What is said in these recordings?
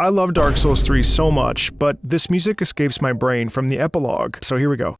I love Dark Souls 3 so much, but this music escapes my brain from the epilogue, so here we go.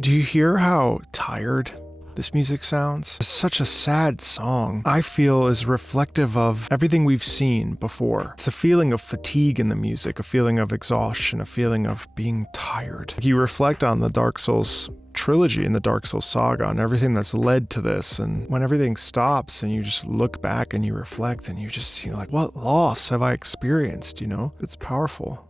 Do you hear how tired this music sounds? It's such a sad song. I feel is reflective of everything we've seen before. It's a feeling of fatigue in the music, a feeling of exhaustion, a feeling of being tired. You reflect on the Dark Souls trilogy and the Dark Souls saga and everything that's led to this, and when everything stops and you just look back and you reflect and you're like, what loss have I experienced, you know? It's powerful.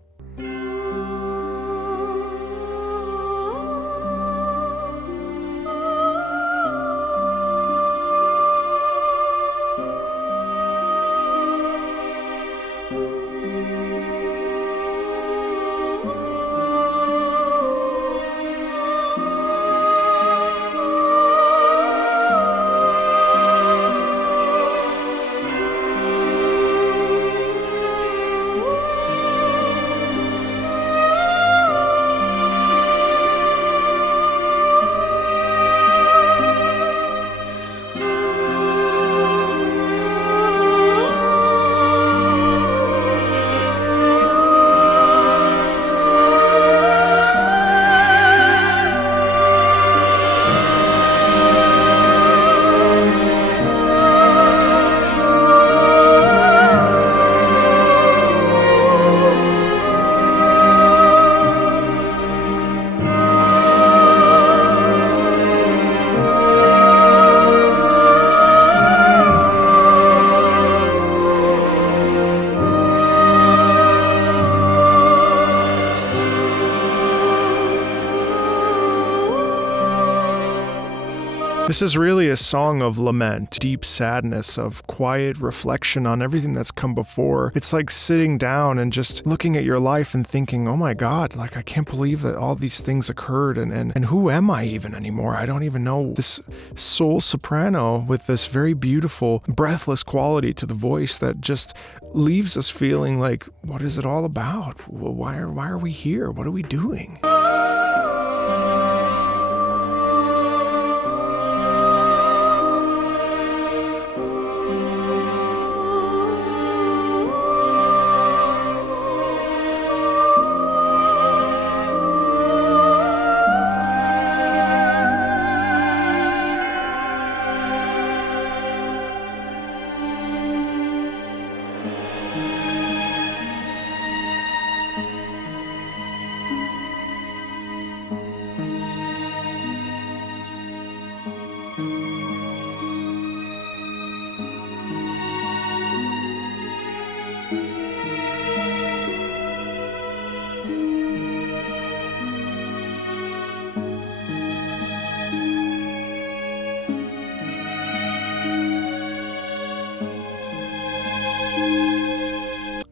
This is really a song of lament, deep sadness, of quiet reflection on everything that's come before. It's like sitting down and just looking at your life and thinking, oh my God, like I can't believe that all these things occurred and who am I even anymore? I don't even know. This soul soprano with this very beautiful, breathless quality to the voice that just leaves us feeling like, what is it all about? Why are we here? What are we doing?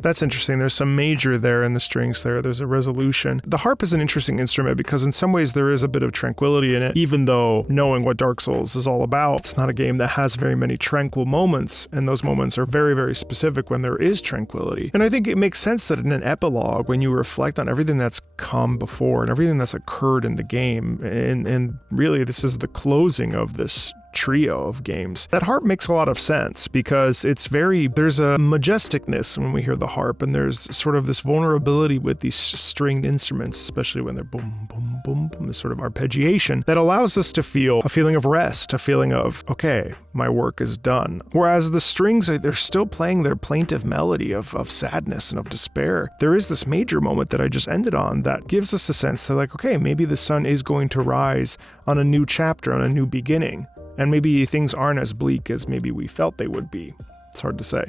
That's interesting. There's some major there in the strings there. There's a resolution. The harp is an interesting instrument because in some ways there is a bit of tranquility in it, even though knowing what Dark Souls is all about, it's not a game that has very many tranquil moments, and those moments are very, very specific when there is tranquility. And I think it makes sense that in an epilogue, when you reflect on everything that's come before and everything that's occurred in the game, and really this is the closing of this trio of games. That harp makes a lot of sense because there's a majesticness when we hear the harp, and there's sort of this vulnerability with these stringed instruments, especially when they're boom, boom, boom, boom, this sort of arpeggiation that allows us to feel a feeling of rest, a feeling of, okay, my work is done. Whereas the strings, they're still playing their plaintive melody of sadness and of despair. There is this major moment that I just ended on that gives us a sense that like, okay, maybe the sun is going to rise on a new chapter, on a new beginning. And maybe things aren't as bleak as maybe we felt they would be. It's hard to say.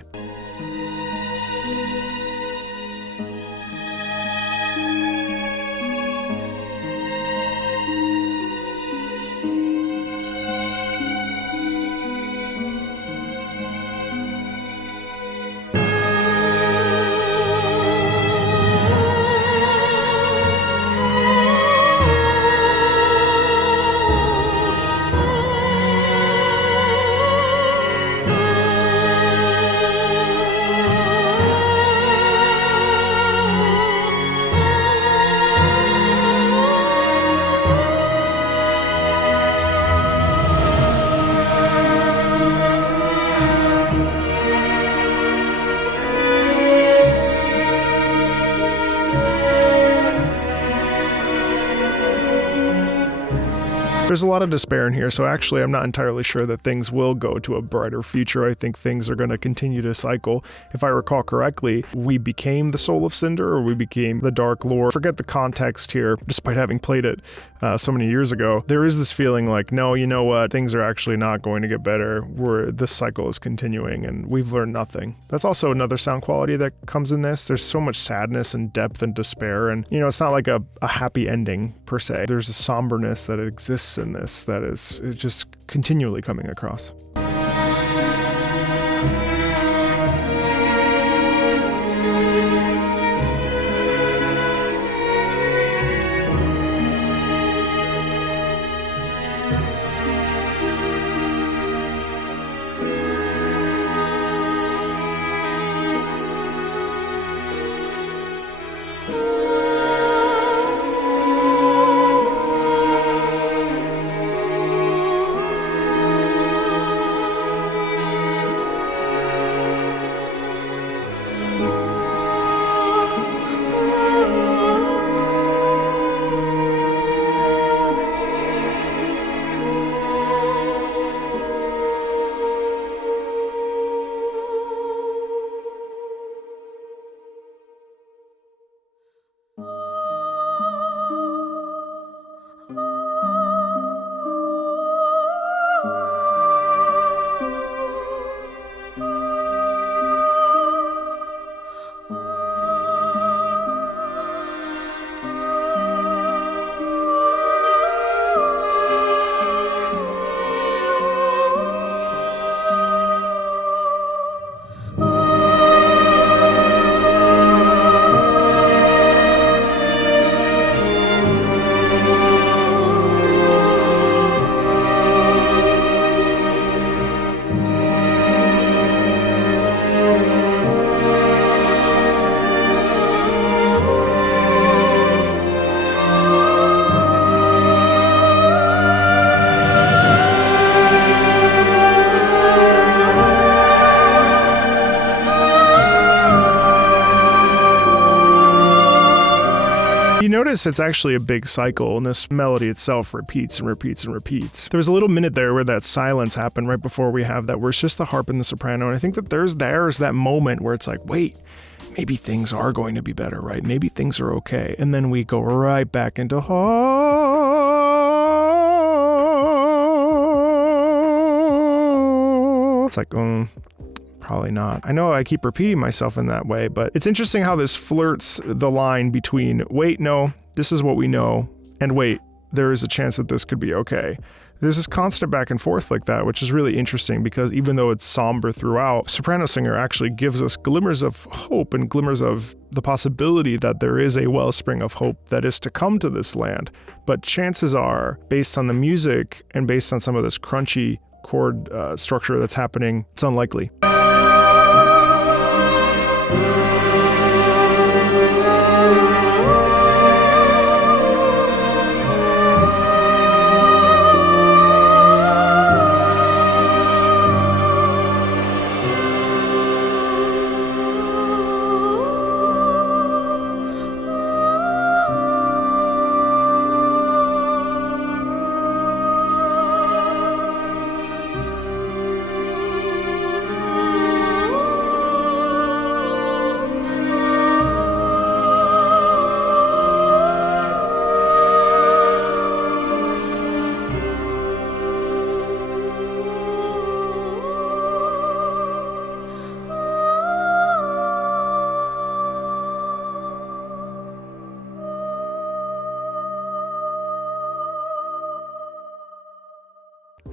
There's a lot of despair in here, so actually I'm not entirely sure that things will go to a brighter future. I think things are going to continue to cycle. If I recall correctly, we became the Soul of Cinder, or we became the Dark Lord. Forget the context here, despite having played it so many years ago. There is this feeling like, no, you know what? Things are actually not going to get better. This cycle is continuing, and we've learned nothing. That's also another sound quality that comes in this. There's so much sadness and depth and despair, and it's not like a happy ending per se. There's a somberness that exists in this that is just continually coming across. Notice it's actually a big cycle, and this melody itself repeats and repeats and repeats. There was a little minute there where that silence happened right before we have that, where it's just the harp and the soprano, and I think that there's that moment where it's like, wait, maybe things are going to be better, right? Maybe things are okay. And then we go right back into it's like, probably not. I know I keep repeating myself in that way, but it's interesting how this flirts the line between, wait, no, this is what we know, and wait, there is a chance that this could be okay. There's this constant back and forth like that, which is really interesting because even though it's somber throughout, Soprano Singer actually gives us glimmers of hope and glimmers of the possibility that there is a wellspring of hope that is to come to this land. But chances are, based on the music and based on some of this crunchy chord structure that's happening, it's unlikely.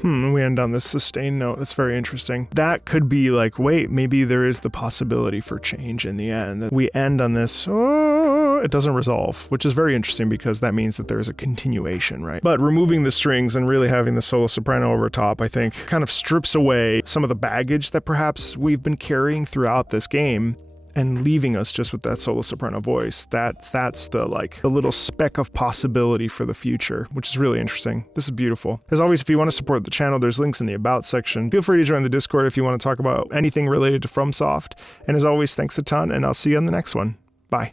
We end on this sustained note. That's very interesting. That could be like, wait, maybe there is the possibility for change in the end. We end on this, it doesn't resolve, which is very interesting because that means that there is a continuation, right? But removing the strings and really having the solo soprano over top, I think, kind of strips away some of the baggage that perhaps we've been carrying throughout this game, and leaving us just with that solo soprano voice. That's the little speck of possibility for the future, which is really interesting. This is beautiful. As always, if you want to support the channel, there's links in the About section. Feel free to join the Discord if you want to talk about anything related to FromSoft. And as always, thanks a ton, and I'll see you on the next one.